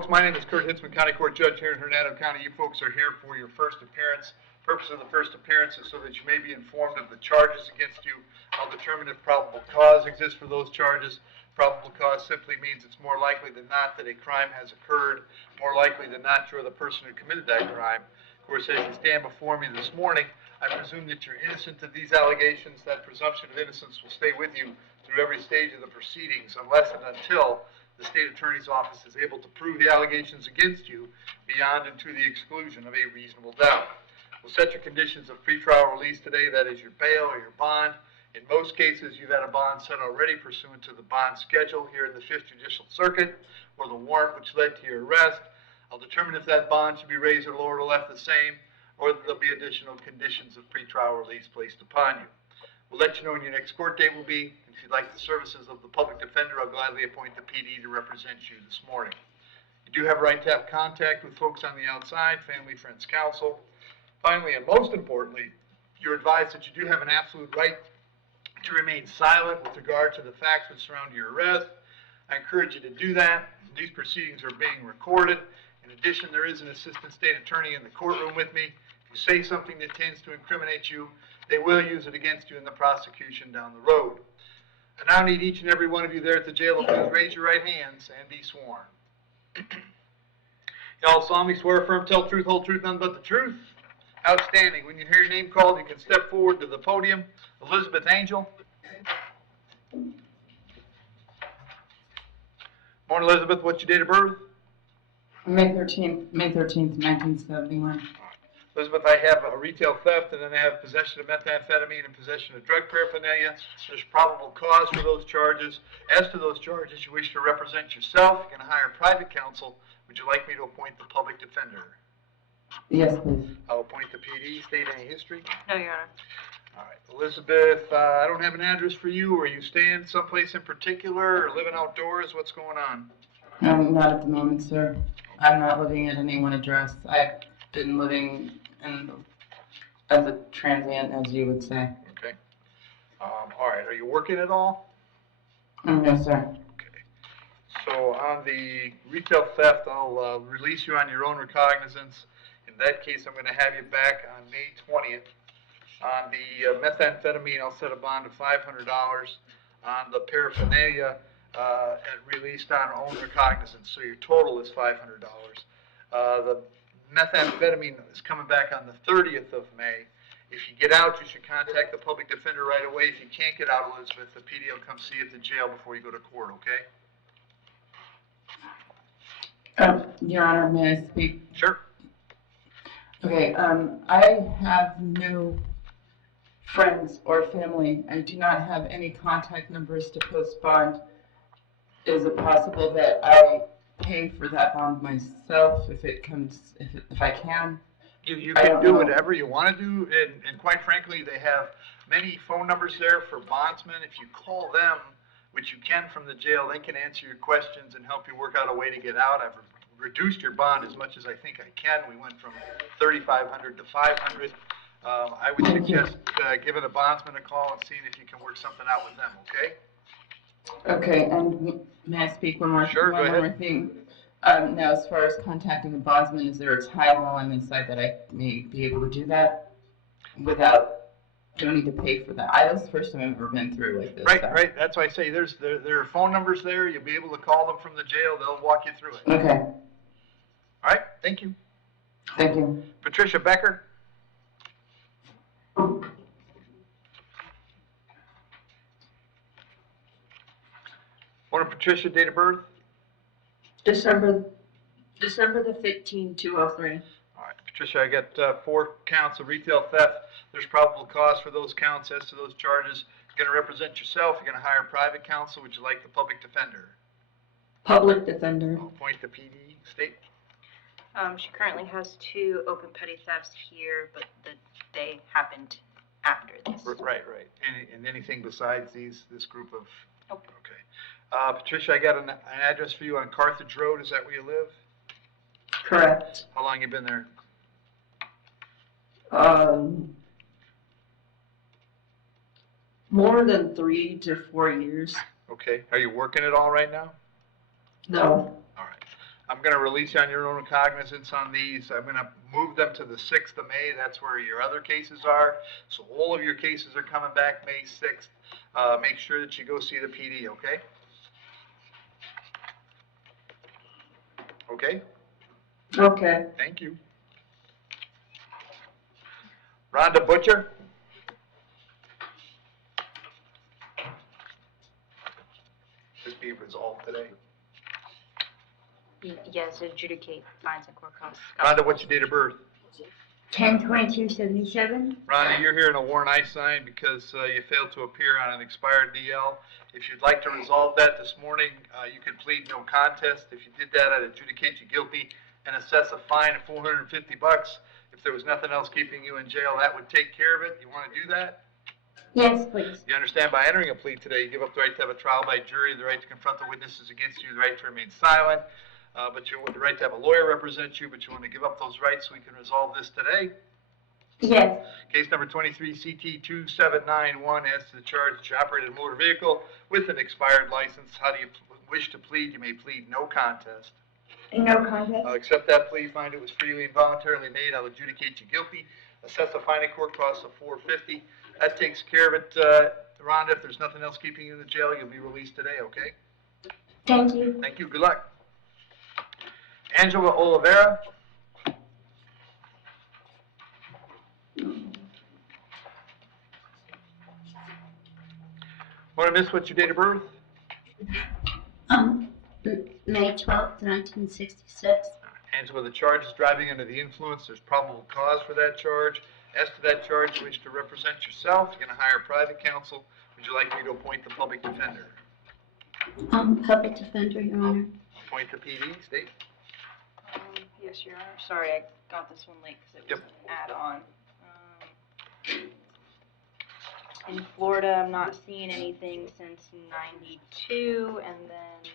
Folks, my name is Kurt Hitzemann, County Court Judge here in Hernando County. You folks are here for your first appearance. Purpose of the first appearance is so that you may be informed of the charges against you. I'll determine if probable cause exists for those charges. Probable cause simply means it's more likely than not that a crime has occurred, more likely than not you're the person who committed that crime. Of course, as you stand before me this morning, I presume that you're innocent of these allegations. That presumption of innocence will stay with you through every stage of the proceedings unless and until the state attorney's office is able to prove the allegations against you beyond and to the exclusion of a reasonable doubt. We'll set your conditions of pretrial release today, that is your bail or your bond. In most cases, you've had a bond set already pursuant to the bond schedule here in the 5th Judicial Circuit, or the warrant which led to your arrest. I'll determine if that bond should be raised or lowered or left the same, or that there'll be additional conditions of pretrial release placed upon you. We'll let you know when your next court date will be. If you'd like the services of the public defender, I'll gladly appoint the PD to represent you this morning. You do have a right to have contact with folks on the outside, family, friends, counsel. Finally, and most importantly, you're advised that you do have an absolute right to remain silent with regard to the facts that surround your arrest. I encourage you to do that. These proceedings are being recorded. In addition, there is an assistant state attorney in the courtroom with me. If you say something that tends to incriminate you, they will use it against you in the prosecution down the road. I now need each and every one of you there at the jail to please raise your right hands and be sworn. Y'all solemnly swear, affirm, tell the truth, whole truth, none but the truth. Outstanding. When you hear your name called, you can step forward to the podium. Elizabeth Angel. Morning, Elizabeth. What's your date of birth? May 13th, 1971. Elizabeth, I have a retail theft, and then I have possession of methamphetamine and possession of drug paraphernalia. There's probable cause for those charges. As to those charges, you wish to represent yourself. You can hire private counsel. Would you like me to appoint the public defender? Yes, please. I'll appoint the PD. State any history? No, Your Honor. All right. Elizabeth, I don't have an address for you. Are you staying someplace in particular or living outdoors? What's going on? Not at the moment, sir. I'm not living at any one address. I've been living as a transient, as you would say. Okay. All right. Are you working at all? No, sir. Okay. So on the retail theft, I'll release you on your own recognizance. In that case, I'm going to have you back on May 20th. On the methamphetamine, I'll set a bond of $500. On the paraphernalia, released on own recognizance, so your total is $500. The methamphetamine is coming back on the 30th of May. If you get out, you should contact the public defender right away. If you can't get out, Elizabeth, the PD will come see you at the jail before you go to court, okay? Your Honor, may I speak? Sure. Okay, I have no friends or family. I do not have any contact numbers to post bond. Is it possible that I pay for that bond myself if I can? You can do whatever you want to do, and quite frankly, they have many phone numbers there for bondsmen. If you call them, which you can from the jail, they can answer your questions and help you work out a way to get out. I've reduced your bond as much as I think I can. We went from $3,500 to $500. I would suggest giving a bondsman a call and seeing if you can work something out with them, okay? Okay, and may I speak one more thing? Now, as far as contacting a bondsman, is there a time on the side that I may be able to do that without don't need to pay for that? That's the first time I've ever been through like this. Right, so. Right. That's why I say there are phone numbers there. You'll be able to call them from the jail. They'll walk you through it. Okay. All right. Thank you. Thank you. Patricia Becker. Morning, Patricia. Date of birth? December the 15th, 2003. All right, Patricia, I got 4 counts of retail theft. There's probable cause for those counts. As to those charges, you're going to represent yourself. You're going to hire private counsel. Would you like the public defender? Public defender. I'll appoint the PD. State. She currently has 2 open petty thefts here, but they happened after this. Right. And anything besides this group of? Nope. Okay. Patricia, I got an address for you on Carthage Road. Is that where you live? Correct. How long you been there? More than 3 to 4 years. Okay. Are you working at all right now? No. All I'm gonna release you on your own cognizance on these. I'm gonna move them to the 6th of May. That's where your other cases are. So all of your cases are coming back May 6th. Make sure that you go see the PD, okay? Okay? Okay. Thank you. Rhonda Butcher? This be resolved today. Yes, adjudicate fines and court costs. Rhonda, what's your date of birth? 10/22/77. Rhonda, you're here in a warrant I signed because you failed to appear on an expired DL. If you'd like to resolve that this morning, you could plead no contest. If you did that, I'd adjudicate you guilty and assess a fine of $450. If there was nothing else keeping you in jail, that would take care of it. You want to do that? Yes, please. You understand by entering a plea today, you give up the right to have a trial by jury, the right to confront the witnesses against you, the right to remain silent, but you want the right to have a lawyer represent you, but you want to give up those rights so we can resolve this today. Yes. Case number 23 CT 2791 as to the charge that you operated a motor vehicle with an expired license. How do you wish to plead? You may plead no contest. No contest. I'll accept that plea, find it was freely and voluntarily made. I'll adjudicate you guilty, assess a fine and court cost of $450. That takes care of it, Rhonda. If there's nothing else keeping you in the jail, you'll be released today, okay? Thank you. Thank you. Good luck. Angela Oliveira. Want to miss what's your date of birth? May 12th, 1966. Angela, the charge is driving under the influence. There's probable cause for that charge. As to that charge, you wish to represent yourself. You're going to hire private counsel. Would you like me to appoint the public defender? Public defender, Your Honor. Appoint the PD, state. Yes, Your Honor. Sorry, I got this one late because it was an add-on. In Florida, I'm not seeing anything since '92, and then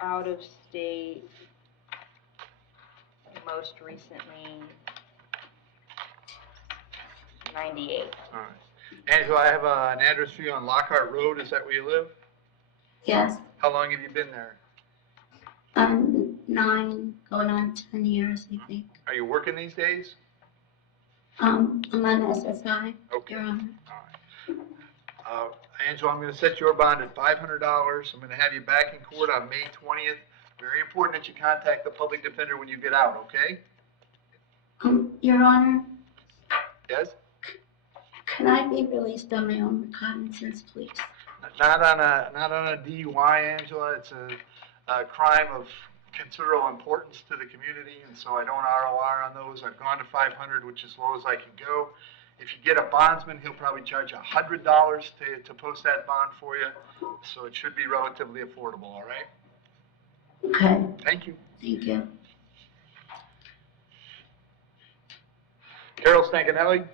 out of state, most recently, 98. All right. Angela, I have an address for you on Lockhart Road. Is that where you live? Yes. How long have you been there? 9, going on 10 years, I think. Are you working these days? I'm on SSI, Okay. Your Honor. All right. Angela, I'm going to set your bond at $500. I'm going to have you back in court on May 20th. Very important that you contact the public defender when you get out, okay? Your Honor, Yes? can I be released on my own recognizance, please? Not on a DUI, Angela. It's a crime of considerable importance to the community, and so I don't ROR on those. I've gone to 500, which is as low as I can go. If you get a bondsman, he'll probably charge $100 to post that bond for you, so it should be relatively affordable, all right? Okay, Thank you. thank you. Carol Stankinelli?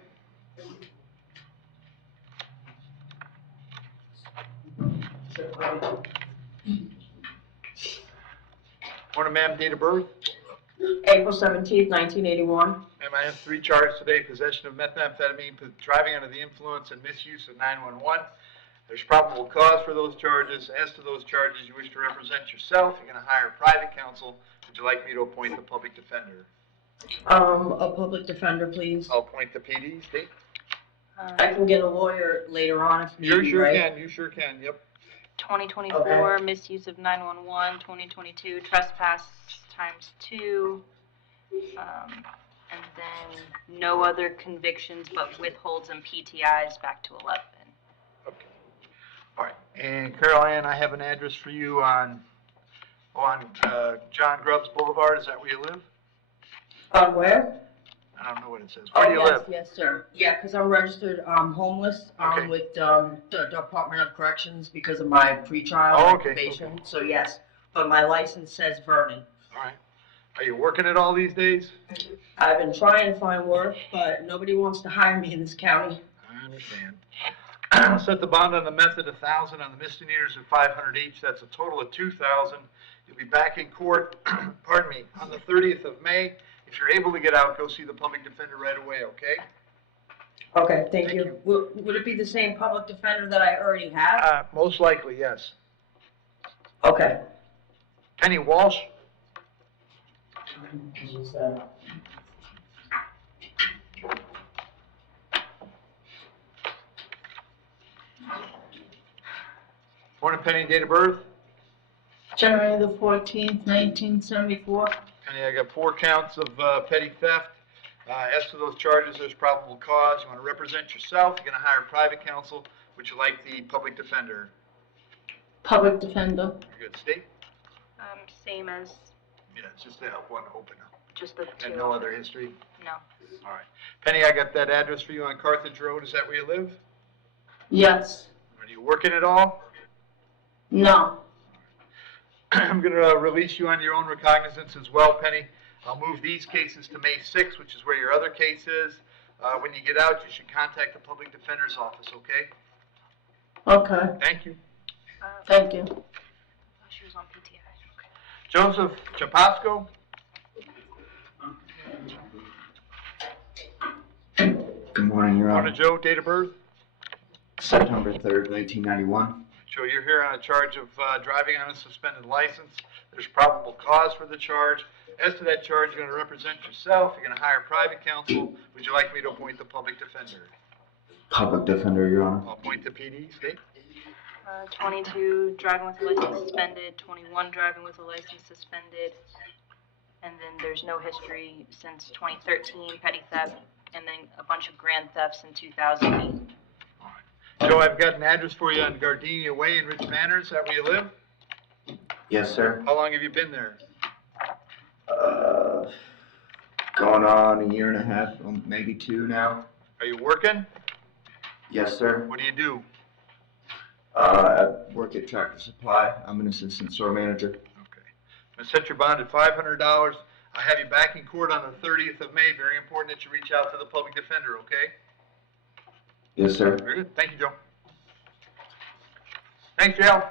Morning, ma'am. Date of birth? April 17th, 1981. Ma'am, I have 3 charges today: possession of methamphetamine, driving under the influence, and misuse of 911. There's probable cause for those charges. As to those charges, you wish to represent yourself. You're going to hire private counsel. Would you like me to appoint the public defender? A public defender, please. I'll appoint the PD, state. I can get a lawyer later on if You needed, sure right? can, you sure can, yep. 2024, misuse of 911, 2022, trespass ×2, and then no other convictions but withholds and PTIs back to 11. Okay. All right, and Carol Ann, I have an address for you on John Grubbs Boulevard. Is that where you live? On where? I don't know what it says. Where do you live? Yes, sir. Yeah, because I'm registered homeless Okay. with the Department of Corrections because of my pretrial Oh, okay, probation. okay. So yes, but my license says Vernon. All right. Are you working at all these days? I've been trying to find work, but nobody wants to hire me in this county. I understand. Set the bond on the meth at 1,000, on the misdemeanors at 500 each. That's a total of 2,000. You'll be back in court, pardon me, on the 30th of May. If you're able to get out, go see the public defender right away, okay? Okay, thank Thank you. you. Would it be the same public defender that I already have? Most likely, yes. Okay. Penny Walsh? Morning, Penny, date of birth? January the 14th, 1974. Penny, I got 4 counts of petty theft. As to those charges, there's probable cause. You want to represent yourself, you're going to hire private counsel. Would you like the public defender? Public defender. You're good. State? Same as Yeah, it's just one open just the two. and no other history. No. All right. Penny, I got that address for you on Carthage Road. Is that where you live? Yes. Are you working at all? No. I'm going to release you on your own recognizance as well, Penny. I'll move these cases to May 6th, which is where your other case is. When you get out, you should contact the public defender's office, okay? Okay. Thank you. Thank you. She was on PTI. Okay. Joseph Chapasco? Good morning, Your Morning, Honor. Joe. Date of birth? September 3rd, 1991. Joe, you're here on a charge of driving on a suspended license. There's probable cause for the charge. As to that charge, you're going to represent yourself. You're going to hire private counsel. Would you like me to appoint the public defender? Public defender, Your Honor. I'll appoint the PD. State? 22 driving with a license suspended, 21 driving with a license suspended, and then there's no history since 2013, petty theft, and then a bunch of grand thefts in 2008. Joe, I've got an address for you on Gardenia Way in Rich Manor. Is that where you live? Yes, sir. How long have you been there? Going on a year and a half, maybe 2 now. Are you working? Yes, sir. What do you do? I work at Tractor Supply. I'm an assistant store manager. Okay. I'm going to set your bond at $500. I'll have you back in court on the 30th of May. Very important that you reach out to the public defender, okay? Yes, sir. Very good. Thank you, Joe. Thanks, Joe.